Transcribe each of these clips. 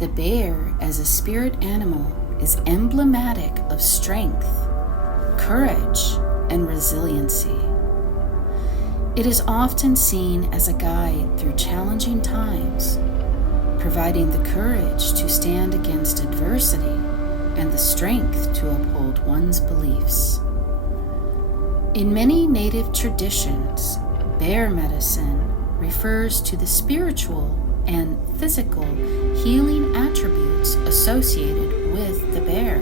The bear as a spirit animal is emblematic of strength, courage, and resiliency. It is often seen as a guide through challenging times, providing the courage to stand against adversity and the strength to uphold one's beliefs. In many native traditions, bear medicine refers to the spiritual and physical healing attributes associated with the bear.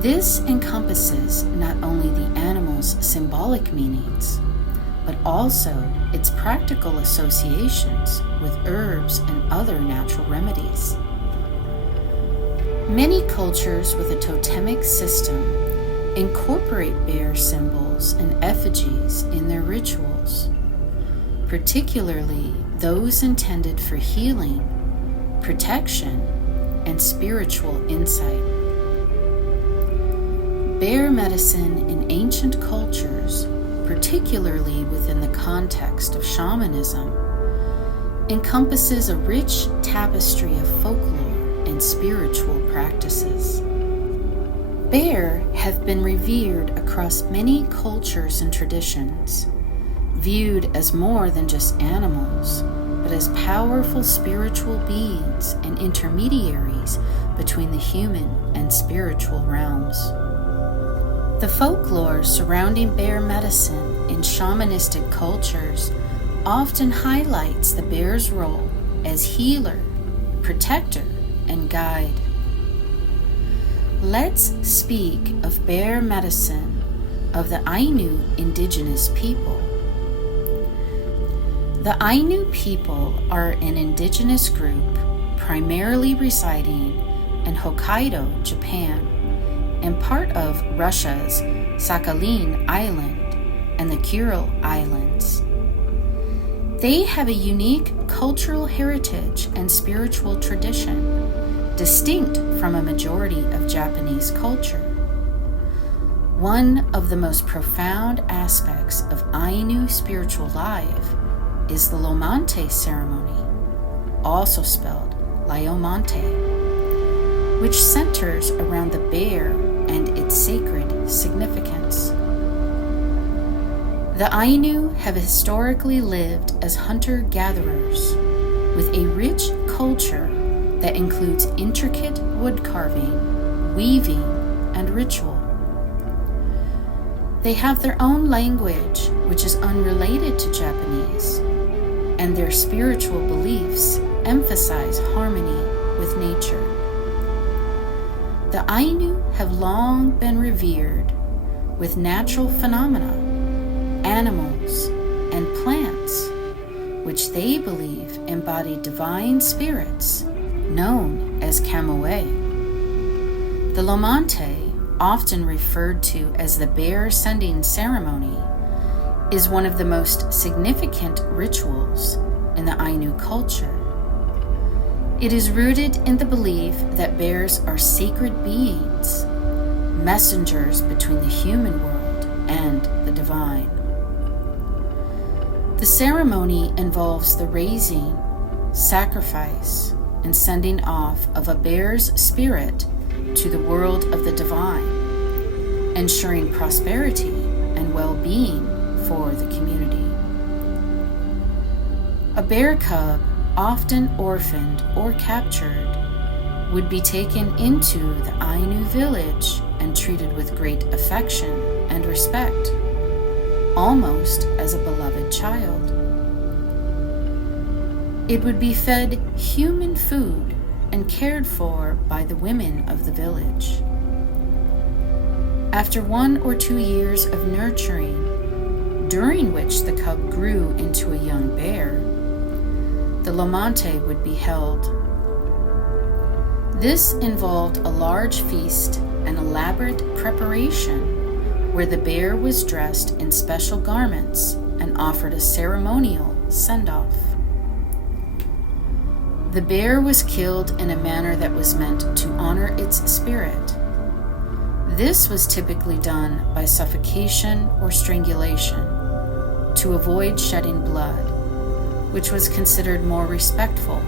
This encompasses not only the animal's symbolic meanings, but also its practical associations with herbs and other natural remedies. Many cultures with a totemic system incorporate bear symbols and effigies in their rituals, particularly those intended for healing, protection, and spiritual insight. Bear medicine in ancient cultures, particularly within the context of shamanism, encompasses a rich tapestry of folklore and spiritual practices. Bear have been revered across many cultures and traditions, viewed as more than just animals, but as powerful spiritual beings and intermediaries between the human and spiritual realms. The folklore surrounding bear medicine in shamanistic cultures often highlights the bear's role as healer, protector, and guide. Let's speak of bear medicine of the Ainu indigenous people. The Ainu people are an indigenous group primarily residing in Hokkaido, Japan, and part of Russia's Sakhalin Island and the Kuril Islands. They have a unique cultural heritage and spiritual tradition, distinct from a majority of Japanese culture. One of the most profound aspects of Ainu spiritual life is the Lomante ceremony, also spelled Laiomante, which centers around the bear and its sacred significance. The Ainu have historically lived as hunter-gatherers with a rich culture that includes intricate wood carving, weaving, and ritual. They have their own language, which is unrelated to Japanese, and their spiritual beliefs emphasize harmony with nature. The Ainu have long been revered with natural phenomena, animals, and plants, which they believe embody divine spirits known as Kamoe. The Lomante, often referred to as the bear sending ceremony, is one of the most significant rituals in the Ainu culture. It is rooted in the belief that bears are sacred beings, messengers between the human world and the divine. The ceremony involves the raising, sacrifice, and sending off of a bear's spirit to the world of the divine, ensuring prosperity and well-being for the community. A bear cub, often orphaned or captured, would be taken into the Ainu village and treated with great affection and respect, almost as a beloved child. It would be fed human food and cared for by the women of the village. After 1 or 2 years of nurturing, during which the cub grew into a young bear, the Lomante would be held. This involved a large feast and elaborate preparation where the bear was dressed in special garments and offered a ceremonial send-off. The bear was killed in a manner that was meant to honor its spirit. This was typically done by suffocation or strangulation to avoid shedding blood, which was considered more respectful.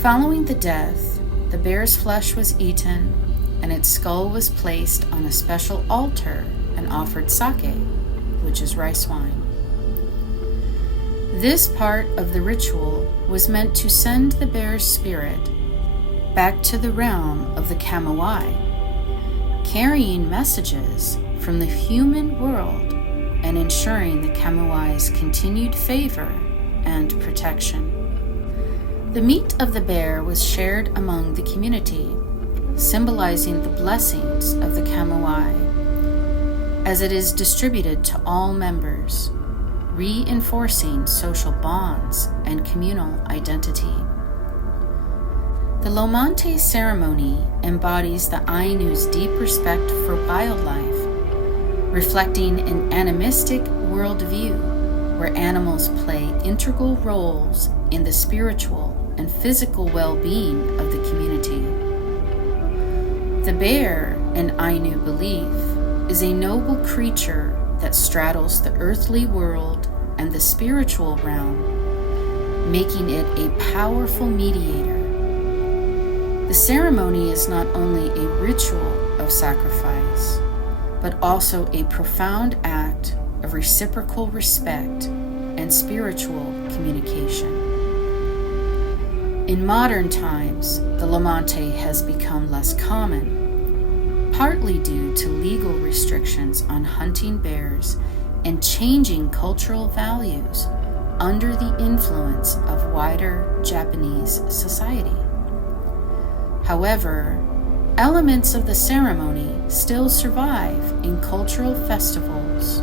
Following the death, the bear's flesh was eaten and its skull was placed on a special altar and offered sake, which is rice wine. This part of the ritual was meant to send the bear's spirit back to the realm of the Kamawai, carrying messages from the human world and ensuring the Kamawai's continued favor and protection. The meat of the bear was shared among the community, symbolizing the blessings of the Kamawai, as it is distributed to all members, reinforcing social bonds and communal identity. The Lomante ceremony embodies the Ainu's deep respect for wildlife, reflecting an animistic worldview where animals play integral roles in the spiritual and physical well-being of the community. The bear, in Ainu belief, is a noble creature that straddles the earthly world and the spiritual realm, making it a powerful mediator. The ceremony is not only a ritual of sacrifice, but also a profound act of reciprocal respect and spiritual communication. In modern times, the Lomante has become less common, partly due to legal restrictions on hunting bears and changing cultural values under the influence of wider Japanese society. However, elements of the ceremony still survive in cultural festivals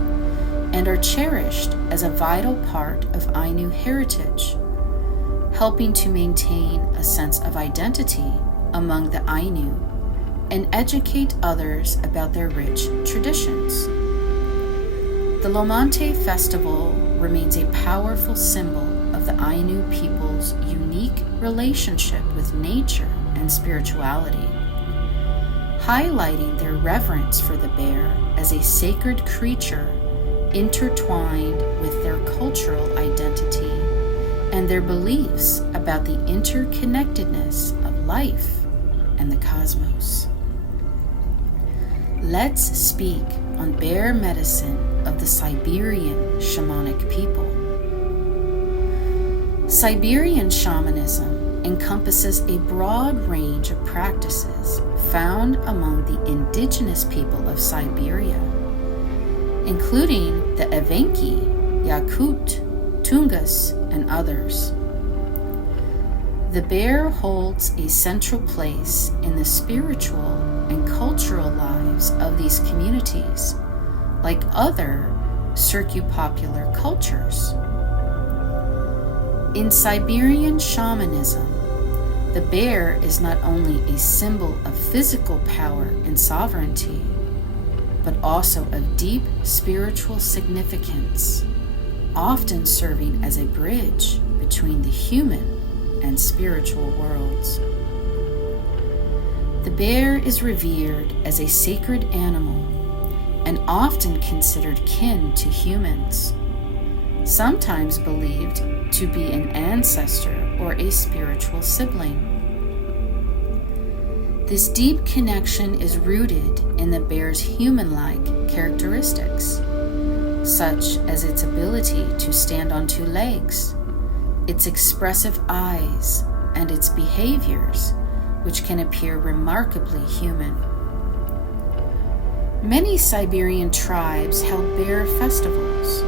and are cherished as a vital part of Ainu heritage, helping to maintain a sense of identity among the Ainu and educate others about their rich traditions. The Lomante festival remains a powerful symbol of the Ainu people's unique relationship with nature and spirituality, highlighting their reverence for the bear as a sacred creature intertwined with their cultural identity and their beliefs about the interconnectedness of life and the cosmos. Let's speak on bear medicine of the Siberian shamanic people. Siberian shamanism encompasses a broad range of practices found among the indigenous people of Siberia, including the Evenki, Yakut, Tungus, and others. The bear holds a central place in the spiritual and cultural lives of these communities, like other circupopular cultures. In Siberian shamanism, the bear is not only a symbol of physical power and sovereignty, but also of deep spiritual significance, often serving as a bridge between the human and spiritual worlds. The bear is revered as a sacred animal and often considered kin to humans, sometimes believed to be an ancestor or a spiritual sibling. This deep connection is rooted in the bear's human-like characteristics, such as its ability to stand on two legs, its expressive eyes, and its behaviors, which can appear remarkably human. Many Siberian tribes held bear festivals,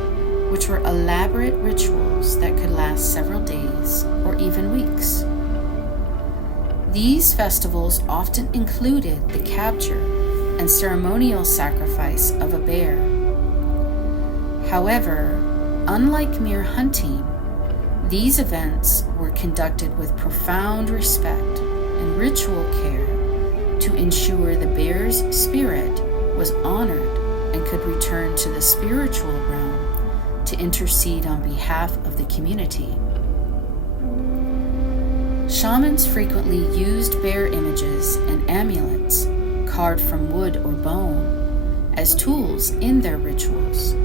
which were elaborate rituals that could last several days or even weeks. These festivals often included the capture and ceremonial sacrifice of a bear. However, unlike mere hunting, these events were conducted with profound respect and ritual care to ensure the bear's spirit was honored and could return to the spiritual realm to intercede on behalf of the community. Shamans frequently used bear images and amulets carved from wood or bone as tools in their rituals.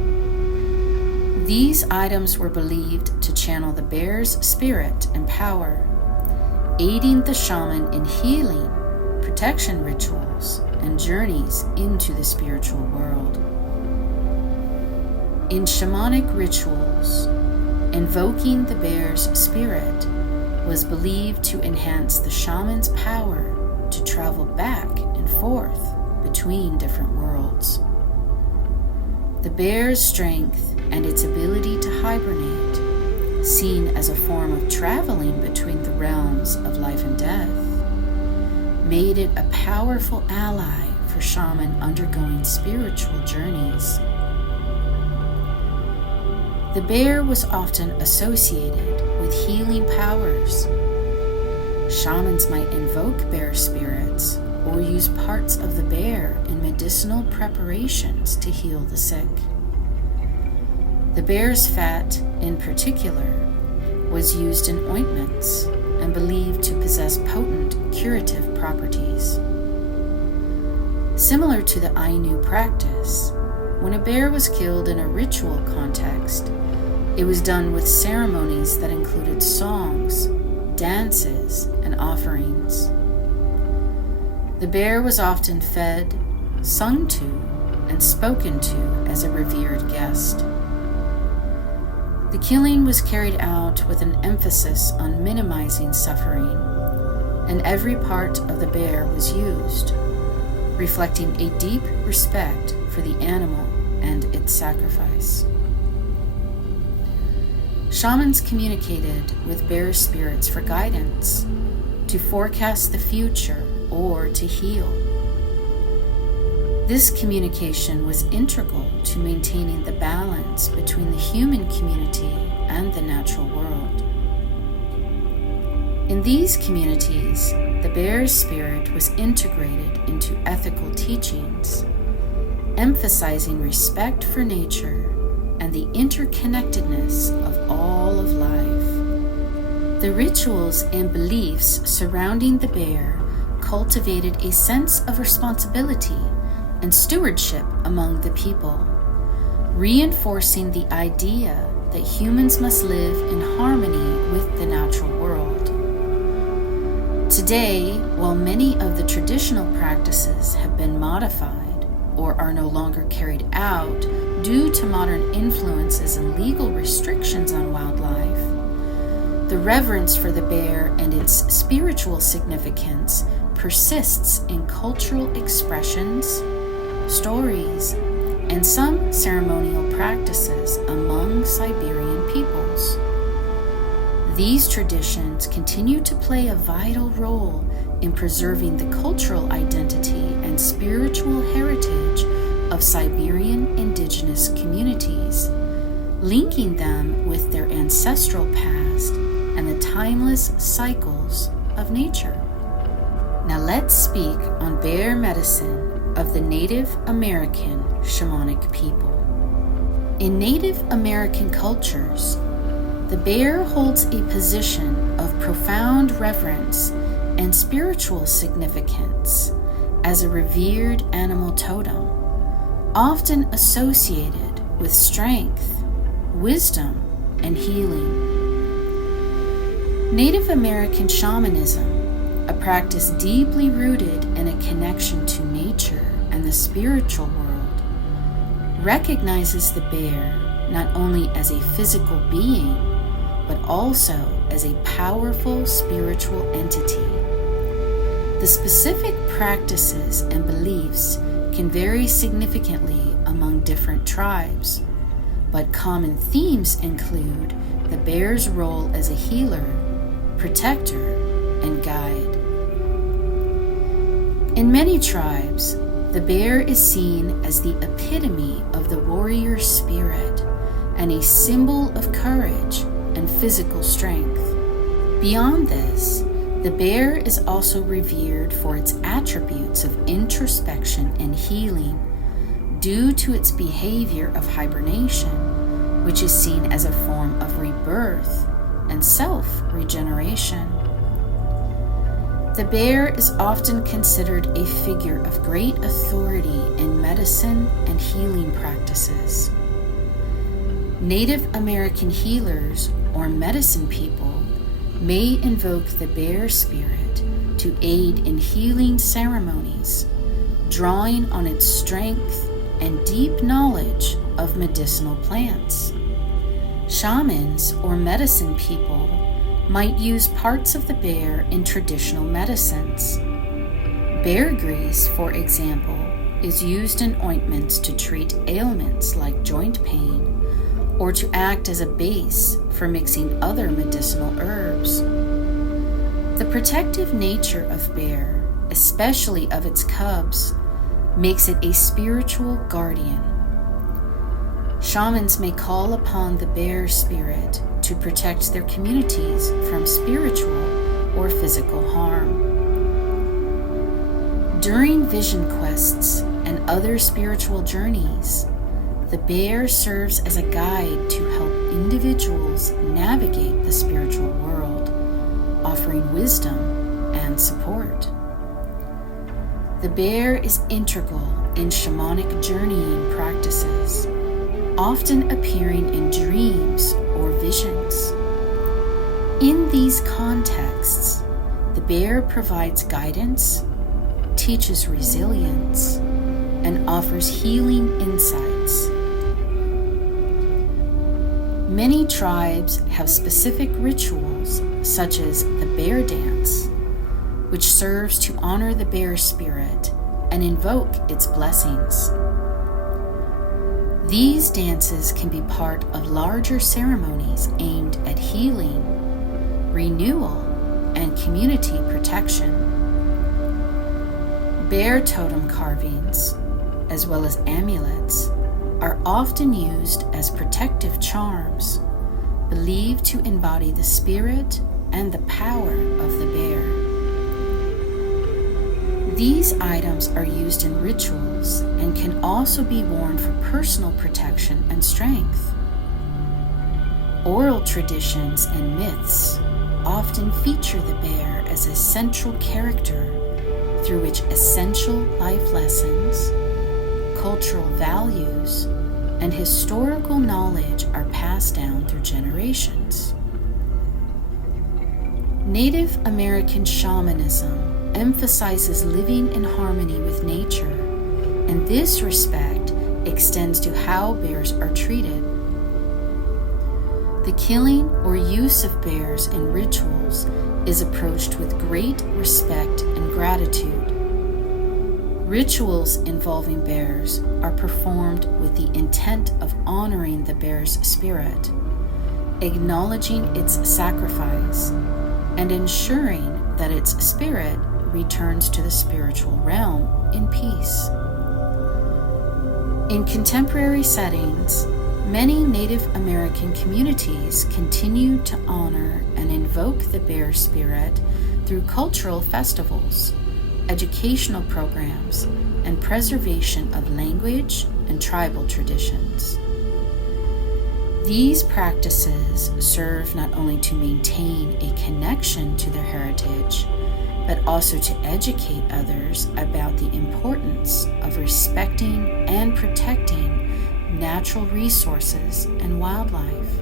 These items were believed to channel the bear's spirit and power, aiding the shaman in healing, protection rituals, and journeys into the spiritual world. In shamanic rituals, invoking the bear's spirit was believed to enhance the shaman's power to travel back and forth between different worlds. The bear's strength and its ability to hibernate, seen as a form of traveling between the realms of life and death, made it a powerful ally for shaman undergoing spiritual journeys. The bear was often associated with healing powers. Shamans might invoke bear spirits or use parts of the bear in medicinal preparations to heal the sick. The bear's fat, in particular, was used in ointments and believed to possess potent curative properties. Similar to the Ainu practice, when a bear was killed in a ritual context, it was done with ceremonies that included songs, dances, and offerings. The bear was often fed, sung to, and spoken to as a revered guest. The killing was carried out with an emphasis on minimizing suffering, and every part of the bear was used, reflecting a deep respect for the animal and its sacrifice. Shamans communicated with bear spirits for guidance, to forecast the future, or to heal. This communication was integral to maintaining the balance between the human community and the natural world. In these communities, the bear's spirit was integrated into ethical teachings, emphasizing respect for nature and the interconnectedness of all of life. The rituals and beliefs surrounding the bear cultivated a sense of responsibility and stewardship among the people, reinforcing the idea that humans must live in harmony with the natural world. Today, while many of the traditional practices have been modified or are no longer carried out due to modern influences and legal restrictions on wildlife, the reverence for the bear and its spiritual significance persists in cultural expressions, stories, and some ceremonial practices among Siberian peoples. These traditions continue to play a vital role in preserving the cultural identity and spiritual heritage of Siberian indigenous communities, linking them with their ancestral past and the timeless cycles of nature. Now let's speak on bear medicine of the Native American shamanic people. In Native American cultures, the bear holds a position of profound reverence and spiritual significance as a revered animal totem, often associated with strength, wisdom, and healing. Native American shamanism, a practice deeply rooted in a connection to nature and the spiritual world, recognizes the bear not only as a physical being, but also as a powerful spiritual entity. The specific practices and beliefs can vary significantly among different tribes, but common themes include the bear's role as a healer, protector, and guide. In many tribes, the bear is seen as the epitome of the warrior spirit and a symbol of courage and physical strength. Beyond this, the bear is also revered for its attributes of introspection and healing due to its behavior of hibernation, which is seen as a form of rebirth and self-regeneration. The bear is often considered a figure of great authority in medicine and healing practices. Native American healers, or medicine people, may invoke the bear spirit to aid in healing ceremonies, drawing on its strength and deep knowledge of medicinal plants. Shamans or medicine people might use parts of the bear in traditional medicines. Bear grease, for example, is used in ointments to treat ailments like joint pain or to act as a base for mixing other medicinal herbs. The protective nature of bear, especially of its cubs, makes it a spiritual guardian. Shamans may call upon the bear spirit to protect their communities from spiritual or physical harm. During vision quests and other spiritual journeys, the bear serves as a guide to help individuals navigate the spiritual world, offering wisdom and support. The bear is integral in shamanic journeying practices, often appearing in dreams or visions. In these contexts, the bear provides guidance, teaches resilience, and offers healing insights. Many tribes have specific rituals, such as the bear dance, which serves to honor the bear spirit and invoke its blessings. These dances can be part of larger ceremonies aimed at healing, renewal, and community protection. Bear totem carvings, as well as amulets, are often used as protective charms, believed to embody the spirit and the power of the bear. These items are used in rituals and can also be worn for personal protection and strength. Oral traditions and myths often feature the bear as a central character through which essential life lessons, cultural values, and historical knowledge are passed down through generations. Native American shamanism emphasizes living in harmony with nature, and this respect extends to how bears are treated. The killing or use of bears in rituals is approached with great respect and gratitude. Rituals involving bears are performed with the intent of honoring the bear's spirit, acknowledging its sacrifice, and ensuring that its spirit returns to the spiritual realm in peace. In contemporary settings, many Native American communities continue to honor and invoke the bear spirit through cultural festivals, educational programs, and preservation of language and tribal traditions. These practices serve not only to maintain a connection to their heritage, but also to educate others about the importance of respecting and protecting natural resources and wildlife.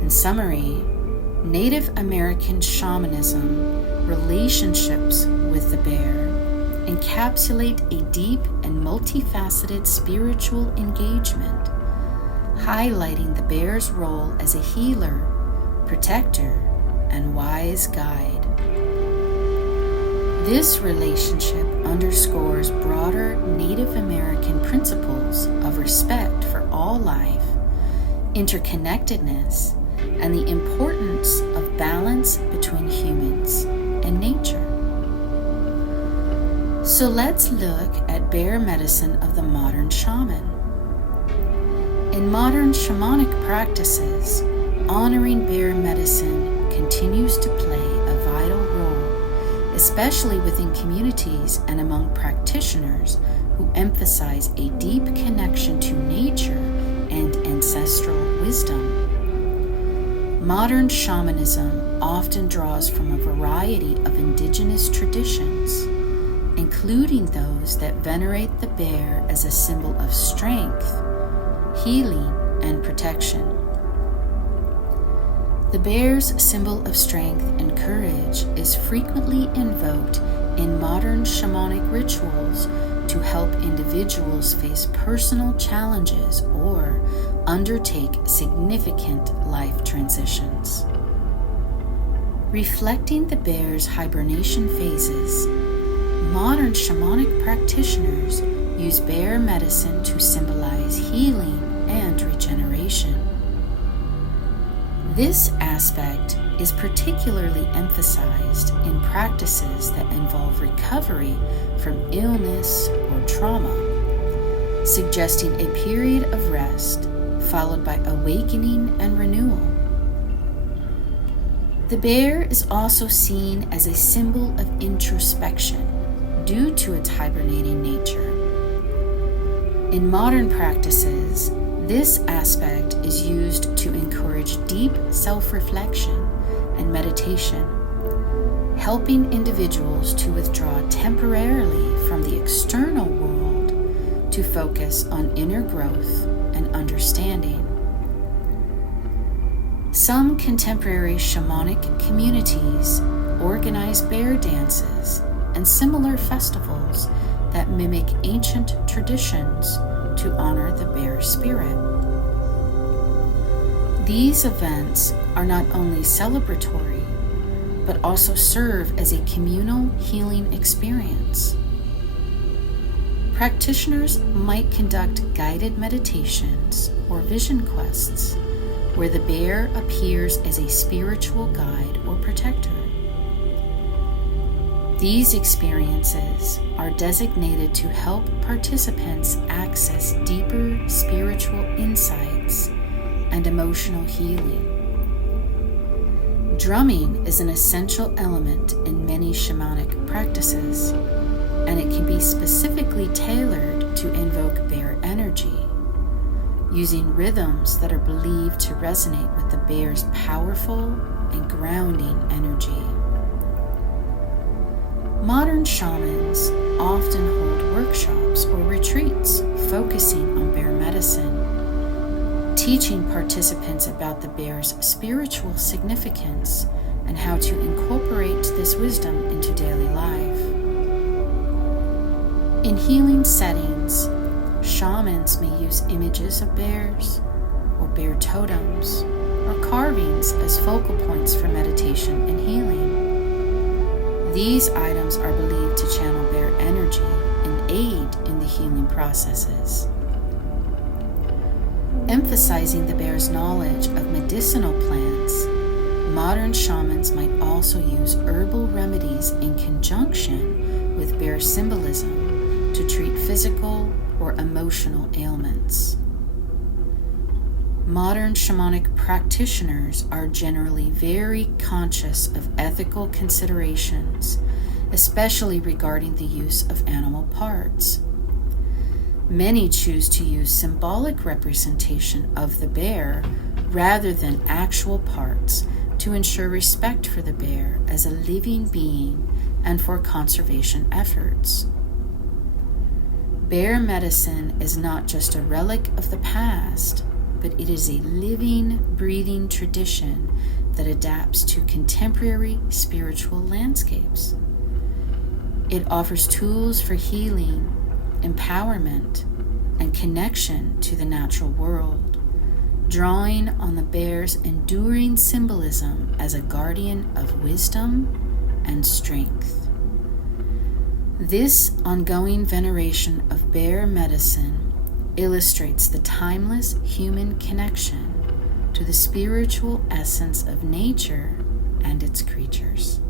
In summary, Native American shamanism relationships with the bear encapsulate a deep and multifaceted spiritual engagement, highlighting the bear's role as a healer, protector, and wise guide. This relationship underscores broader Native American principles of respect for all life, interconnectedness, and the importance of balance between humans and nature. So let's look at bear medicine of the modern shaman. In modern shamanic practices, honoring bear medicine continues to play a vital role, especially within communities and among practitioners who emphasize a deep connection to nature and ancestral wisdom. Modern shamanism often draws from a variety of indigenous traditions, including those that venerate the bear as a symbol of strength, healing, and protection. The bear's symbol of strength and courage is frequently invoked in modern shamanic rituals to help individuals face personal challenges or undertake significant life transitions. Reflecting the bear's hibernation phases, modern shamanic practitioners use bear medicine to symbolize healing and regeneration. This aspect is particularly emphasized in practices that involve recovery from illness or trauma, suggesting a period of rest followed by awakening and renewal. The bear is also seen as a symbol of introspection due to its hibernating nature. In modern practices, this aspect is used to encourage deep self-reflection and meditation, helping individuals to withdraw temporarily from the external world to focus on inner growth and understanding. Some contemporary shamanic communities organize bear dances and similar festivals that mimic ancient traditions to honor the bear spirit. These events are not only celebratory, but also serve as a communal healing experience. Practitioners might conduct guided meditations or vision quests where the bear appears as a spiritual guide or protector. These experiences are designated to help participants access deeper spiritual insights and emotional healing. Drumming is an essential element in many shamanic practices, and it can be specifically tailored to invoke bear energy, using rhythms that are believed to resonate with the bear's powerful and grounding energy. Modern shamans often hold workshops or retreats focusing on bear medicine, teaching participants about the bear's spiritual significance and how to incorporate this wisdom into daily life. In healing settings, shamans may use images of bears or bear totems or carvings as focal points for meditation and healing. These items are believed to channel bear energy and aid in the healing processes. Emphasizing the bear's knowledge of medicinal plants, modern shamans might also use herbal remedies in conjunction with bear symbolism to treat physical or emotional ailments. Modern shamanic practitioners are generally very conscious of ethical considerations, especially regarding the use of animal parts. Many choose to use symbolic representation of the bear rather than actual parts to ensure respect for the bear as a living being and for conservation efforts. Bear medicine is not just a relic of the past, but it is a living, breathing tradition that adapts to contemporary spiritual landscapes. It offers tools for healing, empowerment, and connection to the natural world, drawing on the bear's enduring symbolism as a guardian of wisdom and strength. This ongoing veneration of bear medicine illustrates the timeless human connection to the spiritual essence of nature and its creatures.